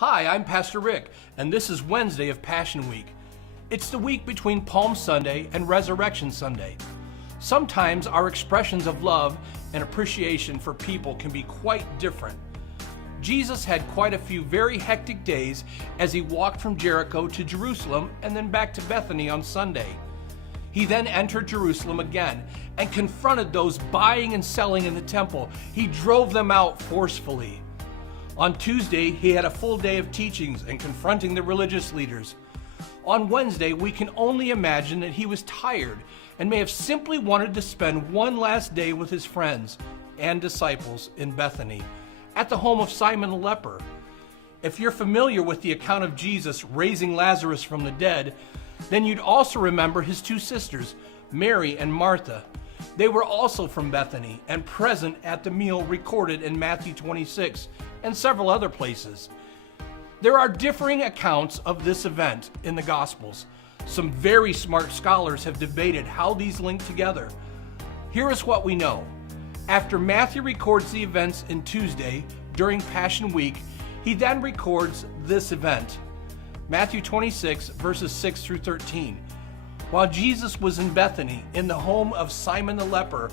Hi, I'm Pastor Rick, and this is Wednesday of Passion Week. It's the week between Palm Sunday and Resurrection Sunday. Sometimes our expressions of love and appreciation for people can be quite different. Jesus had quite a few very hectic days as he walked from Jericho to Jerusalem and then back to Bethany on Sunday. He then entered Jerusalem again and confronted those buying and selling in the temple. He drove them out forcefully. On Tuesday, he had a full day of teachings and confronting the religious leaders. On Wednesday, we can only imagine that he was tired and may have simply wanted to spend one last day with his friends and disciples in Bethany, at the home of Simon the Leper. If you're familiar with the account of Jesus raising Lazarus from the dead, then you'd also remember his two sisters, Mary and Martha. They were also from Bethany and present at the meal recorded in Matthew 26 and several other places. There are differing accounts of this event in the Gospels. Some very smart scholars have debated how these link together. Here is what we know. After Matthew records the events in Tuesday during Passion Week, he then records this event. Matthew 26, verses 6 through 13. While Jesus was in Bethany, in the home of Simon the Leper,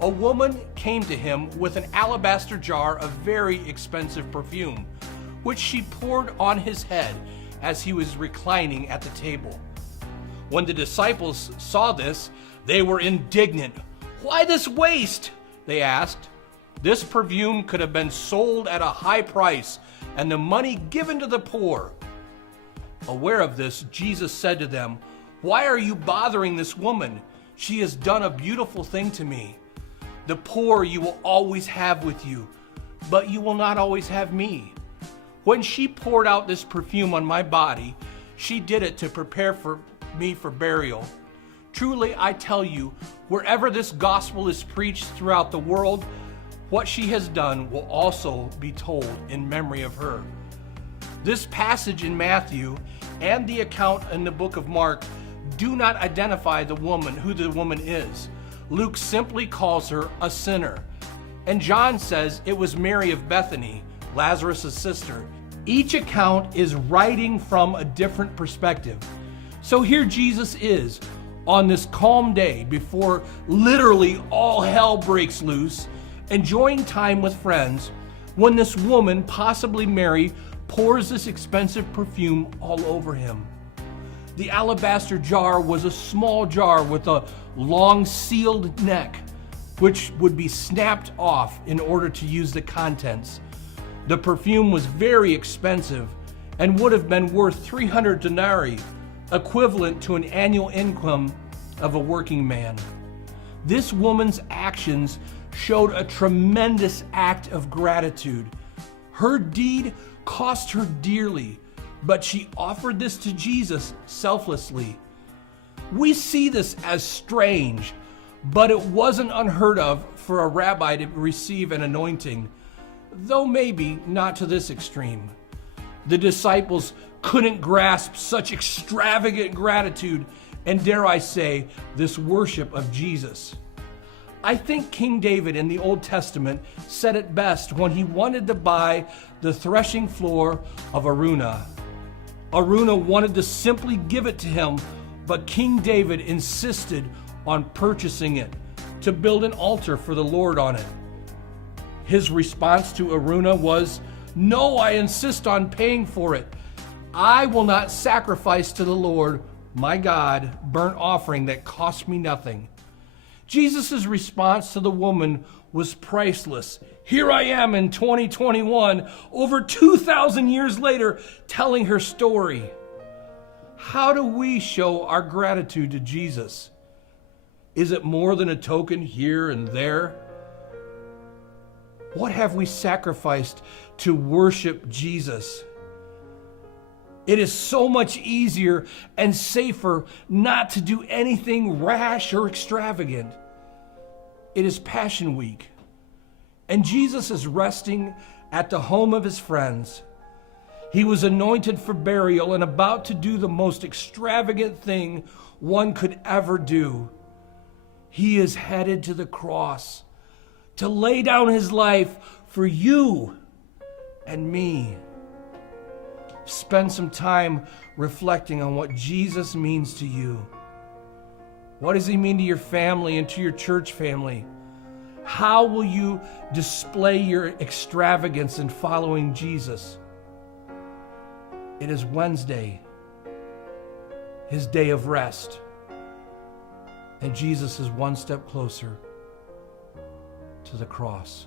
a woman came to him with an alabaster jar of very expensive perfume, which she poured on his head as he was reclining at the table. When the disciples saw this, they were indignant. "Why this waste?" they asked. "This perfume could have been sold at a high price and the money given to the poor." Aware of this, Jesus said to them, "Why are you bothering this woman? She has done a beautiful thing to me. The poor you will always have with you, but you will not always have me. When she poured out this perfume on my body, she did it to prepare me for burial. Truly, I tell you, wherever this gospel is preached throughout the world, what she has done will also be told in memory of her." This passage in Matthew and the account in the book of Mark do not identify who the woman is. Luke simply calls her a sinner. And John says it was Mary of Bethany, Lazarus' sister. Each account is writing from a different perspective. So here Jesus is on this calm day before literally all hell breaks loose, enjoying time with friends, when this woman, possibly Mary, pours this expensive perfume all over him. The alabaster jar was a small jar with a long sealed neck, which would be snapped off in order to use the contents. The perfume was very expensive and would have been worth 300 denarii, equivalent to an annual income of a working man. This woman's actions showed a tremendous act of gratitude. Her deed cost her dearly, but she offered this to Jesus selflessly. We see this as strange, but it wasn't unheard of for a rabbi to receive an anointing, though maybe not to this extreme. The disciples couldn't grasp such extravagant gratitude and, dare I say, this worship of Jesus. I think King David in the Old Testament said it best when he wanted to buy the threshing floor of Araunah. Araunah wanted to simply give it to him, but King David insisted on purchasing it to build an altar for the Lord on it. His response to Araunah was, "No, I insist on paying for it. I will not sacrifice to the Lord, my God, burnt offering that cost me nothing." Jesus' response to the woman was priceless. Here I am in 2021, over 2,000 years later, telling her story. How do we show our gratitude to Jesus? Is it more than a token here and there? What have we sacrificed to worship Jesus? It is so much easier and safer not to do anything rash or extravagant. It is Passion Week, and Jesus is resting at the home of his friends. He was anointed for burial and about to do the most extravagant thing one could ever do. He is headed to the cross to lay down his life for you and me. spend some time reflecting on what Jesus means to you. What does he mean to your family and to your church family? How will you display your extravagance in following Jesus? It is Wednesday, his day of rest. And Jesus is one step closer to the cross.